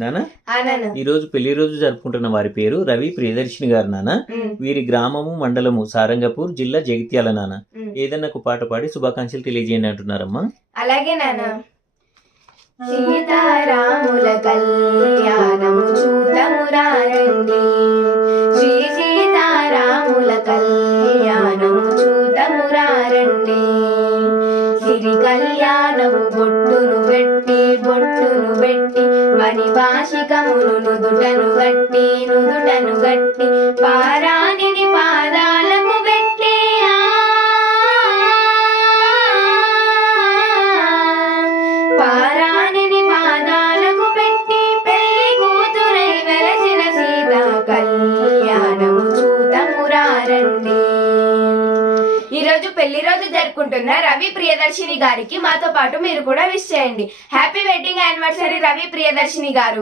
నానా ఈ రోజు పెళ్లి రోజు జరుపుకుంటున్న వారి పేరు రవి ప్రియదర్శిని గారు నాన్న. వీరి గ్రామము మండలము సారంగపూర్, జిల్లా జగిత్యాల నాన్న. ఏదన్నా ఒక పాట పాడి శుభాకాంక్షలు తెలియజేయండి అంటున్నారమ్మా. అలాగే నాన్న. సీతారాముల కళ్యాణము చూతమురారండి, శ్రీ సీతారాముల కళ్యాణము చూతమురారండి. సిరి కళ్యాణము బొట్టును పెట్టి మణి వాషికమును నుదుటను గట్టి పారాణిని పాదాలకు పెట్టి పెళ్లి కూతురై వెలసిన సీతా కళ్యాణము చూతమురారండి. ఈ రోజు పెళ్లి రోజు జరుపుకుంటున్న రవి ప్రియదర్శిని గారికి మాతో పాటు మీరు కూడా విష్ చేయండి. Happy wedding anniversary Ravi Priyadarshini గారు.